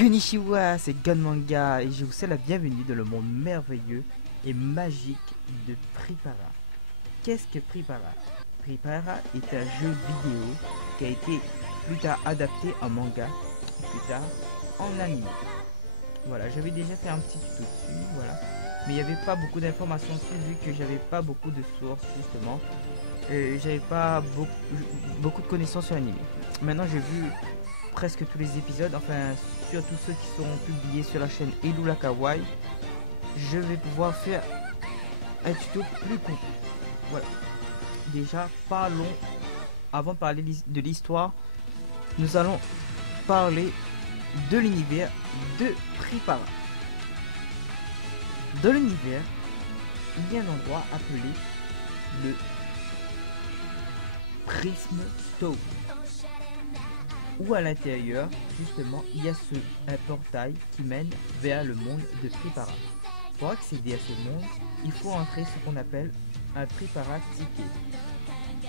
Konnichiwa, c'est Gun Manga et je vous souhaite la bienvenue dans le monde merveilleux et magique de Pripara. Qu'est-ce que Pripara? Pripara est un jeu vidéo qui a été plus tard adapté en manga, plus tard en anime. Voilà, j'avais déjà fait un petit tuto dessus, voilà. Mais il n'y avait pas beaucoup d'informations dessus vu que j'avais pas beaucoup de sources justement. J'avais pas beaucoup de connaissances sur l'anime. Maintenant j'ai vu presque tous les épisodes, enfin surtout ceux qui seront publiés sur la chaîne Elula Kawaii. Je vais pouvoir faire un tuto plus complet. Voilà. Déjà parlons, avant de parler de l'histoire, nous allons parler de l'univers de Pripara. Dans l'univers, il y a un endroit appelé le Prism Stone, où à l'intérieur, justement, il y a un portail qui mène vers le monde de Pripara. Pour accéder à ce monde, il faut entrer ce qu'on appelle un Pripara Ticket.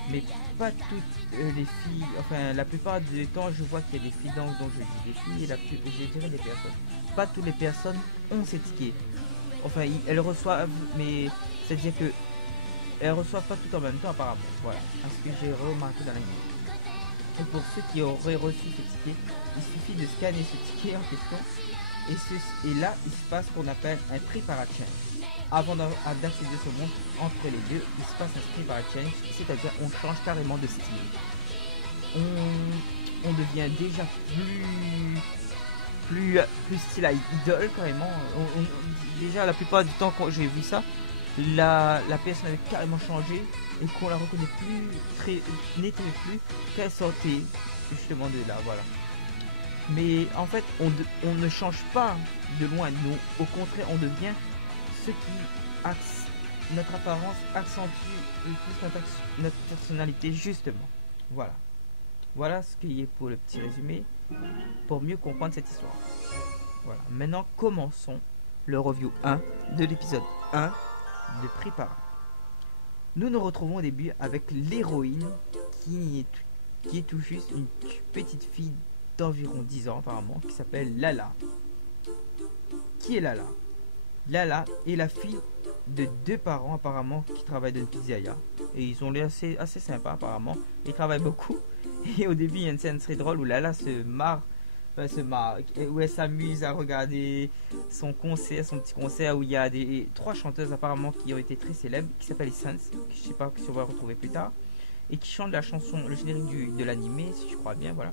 Mais pas toutes les filles, enfin la plupart du temps je vois qu'il y a des filles dont je dis des filles et je dirais des personnes. Pas toutes les personnes ont ces tickets. Enfin elles reçoivent, mais c'est-à-dire que elles reçoivent pas tout en même temps apparemment. Voilà, à ce que j'ai remarqué dans la vidéo. Et pour ceux qui auraient reçu ce ticket, il suffit de scanner ce ticket en question. Et là il se passe ce qu'on appelle un Pripara Change. Avant d'accéder à ce monde, entre les deux, il se passe un Pripara Change, c'est-à-dire on change carrément de style. On devient déjà plus style à idole carrément. Déjà la plupart du temps quand j'ai vu ça, la personne avait carrément changé et qu'on la reconnaît n'était plus qu'elle sortait justement de là, voilà. Mais en fait on ne change pas de loin, nous au contraire on devient ce qui notre apparence accentue le plus notre personnalité justement. Voilà. Voilà ce qui est pour le petit résumé pour mieux comprendre cette histoire. Voilà. Maintenant commençons le review 1 de l'épisode 1 de Pripara. Nous nous retrouvons au début avec l'héroïne qui est tout juste une petite fille d'environ 10 ans apparemment qui s'appelle Lala. Qui est Lala? Lala est la fille de deux parents apparemment qui travaillent dans une pizzeria. Et ils ont l'air assez sympas apparemment. Ils travaillent beaucoup. Et au début il y a une scène très drôle où Lala se marre, où elle s'amuse à regarder son petit concert où il y a trois chanteuses apparemment qui ont été très célèbres, qui s'appellent les Sans, je sais pas si on va retrouver plus tard. Et qui chantent la chanson, le générique de l'animé si je crois bien, voilà.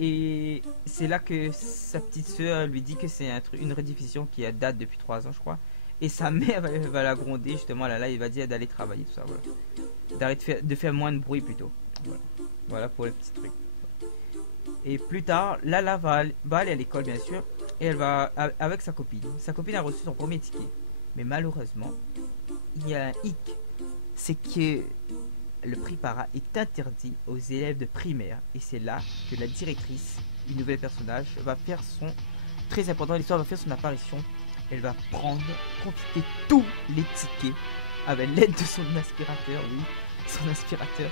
Et c'est là que sa petite soeur lui dit que c'est une rediffusion qui date depuis 3 ans je crois. Et sa mère va la gronder justement là il va dire d'aller travailler tout ça, voilà. D'arrêter de faire moins de bruit plutôt. Voilà pour les petits trucs. Et plus tard, Lala va aller à l'école bien sûr. Et elle va avec sa copine. Sa copine a reçu son premier ticket. Mais malheureusement, il y a un hic. C'est que le Pripara est interdit aux élèves de primaire. Et c'est là que la directrice, une nouvelle personnage, va faire très important, l'histoire va faire son apparition. Elle va confisquer tous les tickets avec l'aide de son aspirateur, oui, son aspirateur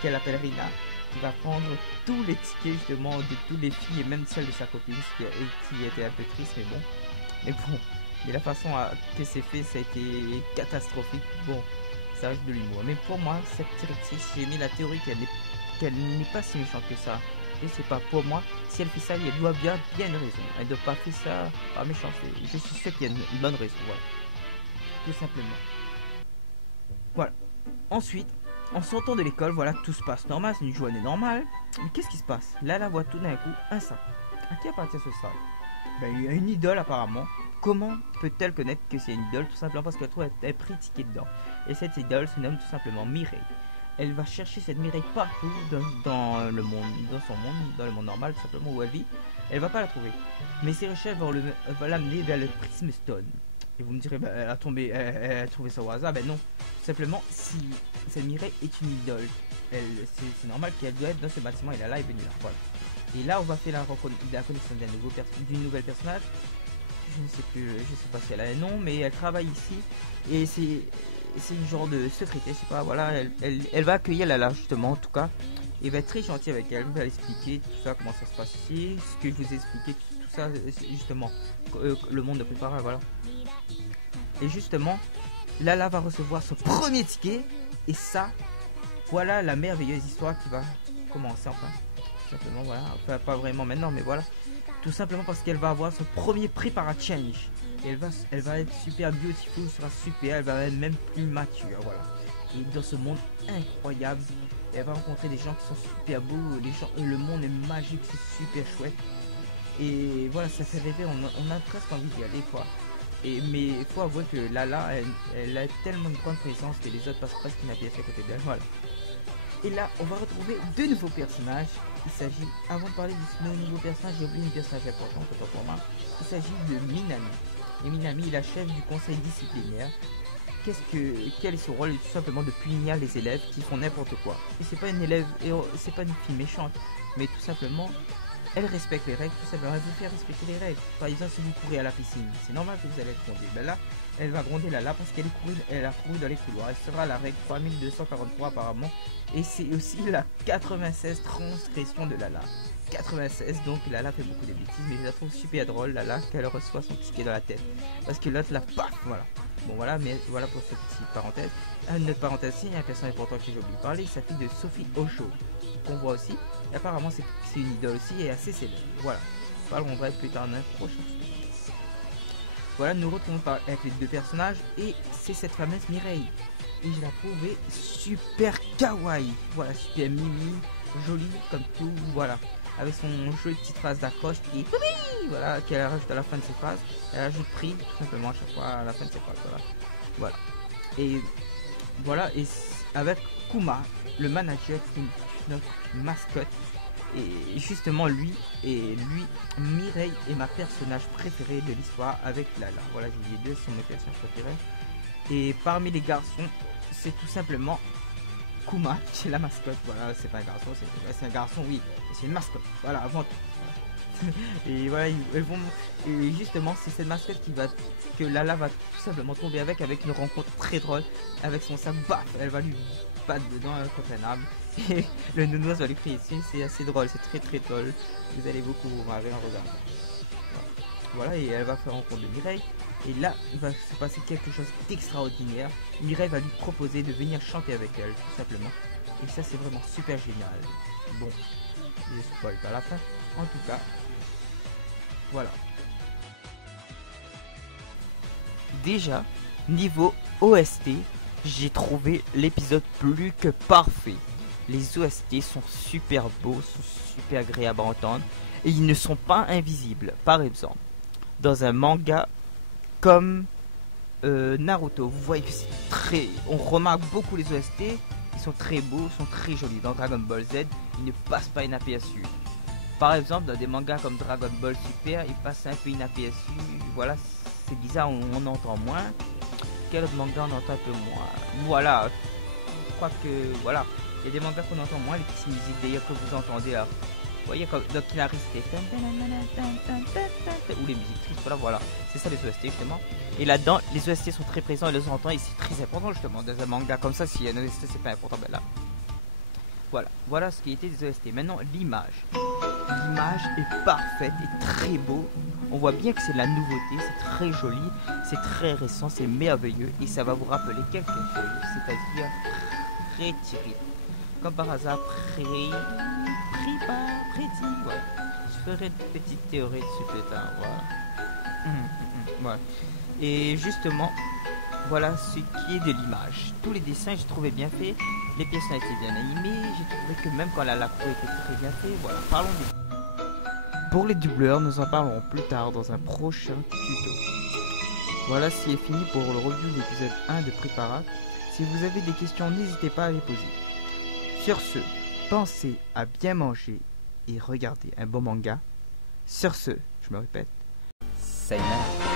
qu'elle appelle Rina. Qui va prendre tous les tickets justement de toutes les filles et même celle de sa copine, qui était un peu triste, mais bon. Mais la façon que c'est fait, ça a été catastrophique. Bon. Ça reste de l'humour. Mais pour moi, cette directrice, j'ai mis la théorie qu'elle n'est pas si méchante que ça. Et c'est pas pour moi. Si elle fait ça, elle doit bien une raison. Elle ne doit pas faire ça par méchanceté. Je suis sûr qu'il y a une bonne raison. Voilà. Tout simplement. Voilà. Ensuite, en sortant de l'école, voilà, tout se passe normal. C'est une journée normale. Mais qu'est-ce qui se passe? Là, la voit tout d'un coup un sac. À qui appartient ce sac? Ben, il y a une idole apparemment. Comment peut-elle connaître que c'est une idole? Tout simplement parce qu'elle trouve un prix ticket dedans. Et cette idole se nomme tout simplement Mireille. Elle va chercher cette Mireille partout dans le monde, dans son monde, dans le monde normal tout simplement où elle vit. Elle va pas la trouver. Mais ses recherches vont l'amener vers le Prism Stone. Et vous me direz, bah, elle a trouvé ça au hasard. Ben non. Tout simplement, si cette Mireille est une idole, c'est normal qu'elle doit être dans ce bâtiment. Et là est venue là. Voilà. Et là, on va faire la connexion d'une nouvelle personnage. Je ne sais plus, je sais pas si elle a un nom, mais elle travaille ici et c'est une genre de secrétaire, je sais pas, voilà, elle va accueillir Lala justement en tout cas, Il va être très gentil avec elle, il va expliquer tout ça, comment ça se passe ici, ce que je vous ai expliqué, tout ça, justement, le monde de Pripara, voilà. Et justement, Lala va recevoir son premier ticket, et ça, voilà la merveilleuse histoire qui va commencer, enfin, tout simplement, voilà, enfin, pas vraiment maintenant, mais voilà, tout simplement parce qu'elle va avoir son premier Pripara Change. Et elle va être super beautiful, sera super, elle va être même plus mature, voilà. Et dans ce monde incroyable, elle va rencontrer des gens qui sont super beaux, le monde est magique, c'est super chouette. Et voilà, ça fait rêver, on a presque envie d'y aller, quoi. Mais il faut avouer que Lala, elle a tellement de grande présence que les autres passent presque inaperçus à côté d'elle, voilà. Et là, on va retrouver deux nouveaux personnages. Il s'agit, avant de parler de ce nouveau personnage, j'ai oublié un personnage important, autant pour moi. Il s'agit de Minami. Et Minami est la chef du conseil disciplinaire. Quel est son rôle? Tout simplement de punir les élèves qui font n'importe quoi. Et c'est pas une élève, c'est pas une fille méchante, mais tout simplement, elle respecte les règles, tout simplement, elle veut faire respecter les règles. Par exemple, si vous courez à la piscine, c'est normal que vous allez être grondé. Ben là, elle va gronder Lala parce elle a couru dans les couloirs. Elle sera à la règle 3243 apparemment. Et c'est aussi la 96 transgression de Lala. 96, donc Lala fait beaucoup de bêtises, mais je la trouve super drôle, Lala, qu'elle reçoit son ticket dans la tête. Parce que l'autre la paf, voilà. Bon voilà, mais voilà pour cette petite parenthèse. Une autre parenthèse, il y a un personnage important que j'ai oublié de parler, il s'agit de Sophie Osho, qu'on voit aussi. Et apparemment c'est une idole aussi et assez célèbre. Voilà, parlerons bref plus tard dans un prochain. Voilà, nous retrouvons avec les deux personnages et c'est cette fameuse Mireille. Et je la trouvais super kawaii. Voilà, super mimi, jolie comme tout, voilà. Avec son jolie petite phrase d'accroche qui voilà, qu'elle rajoute à la fin de ses phrases. Elle ajoute prix tout simplement à chaque fois à la fin de ses phrases. Voilà. Et voilà, et avec Kuma, le manager qui est notre mascotte. Et justement lui, Mireille est ma personnage préféré de l'histoire avec Lala. Voilà, les deux sont mes personnages préférés. Et parmi les garçons, c'est tout simplement Kuma, qui est la mascotte. Voilà, c'est pas un garçon, c'est un garçon, oui, c'est une mascotte. Voilà, avant tout. Et voilà, et justement, c'est cette mascotte que Lala va tout simplement tomber avec une rencontre très drôle. Avec son sac, baf, elle va lui battre dedans contre un arbre. Et le nounours va lui crier dessus, c'est assez drôle, c'est très très drôle. Vous allez beaucoup vous marrer en regardant. Voilà, et elle va faire rencontre de Mireille. Et là, il va se passer quelque chose d'extraordinaire. Mireille va lui proposer de venir chanter avec elle, tout simplement. Et ça, c'est vraiment super génial. Bon, je spoil pas la fin. En tout cas, voilà. Déjà, niveau OST, j'ai trouvé l'épisode plus que parfait. Les OST sont super beaux, sont super agréables à entendre. Et ils ne sont pas invisibles. Par exemple, dans un manga comme Naruto, vous voyez que c'est très... On remarque beaucoup les OST, ils sont très beaux, sont très jolis. Dans Dragon Ball Z, ils ne passent pas inaperçus. Par exemple, dans des mangas comme Dragon Ball Super, ils passent un peu inaperçus. Voilà, c'est bizarre, on entend moins. Quel autre manga on entend un peu moins? Voilà, je crois que... Voilà, il y a des mangas qu'on entend moins, les petites musiques d'ailleurs que vous entendez là. Vous voyez comme dans Kinaris, ou les musiques tristes, voilà, c'est ça les OST justement. Et là-dedans, les OST sont très présents et les entend et c'est très important justement dans un manga comme ça. Si y a un OST c'est pas important, ben là. Voilà ce qui était des OST. Maintenant l'image. L'image est parfaite et très beau. On voit bien que c'est de la nouveauté, c'est très joli, c'est très récent, c'est merveilleux et ça va vous rappeler quelque chose, c'est-à-dire très tiré. Comme par hasard, Pretty, voilà. Je ferai une petite théorie dessus plus tard, voilà. Voilà. Et justement, voilà ce qui est de l'image. Tous les dessins, j'ai trouvé bien fait. Les personnages étaient bien animés. J'ai trouvé que même quand la cour était très bien fait. Voilà, parlons des... Pour les doubleurs, nous en parlerons plus tard dans un prochain tuto. Voilà ce qui est fini pour le review de l'épisode 1 de Pripara. Si vous avez des questions, n'hésitez pas à les poser. Sur ce, pensez à bien manger et regarder un bon manga. Sur ce, je me répète, sayonara.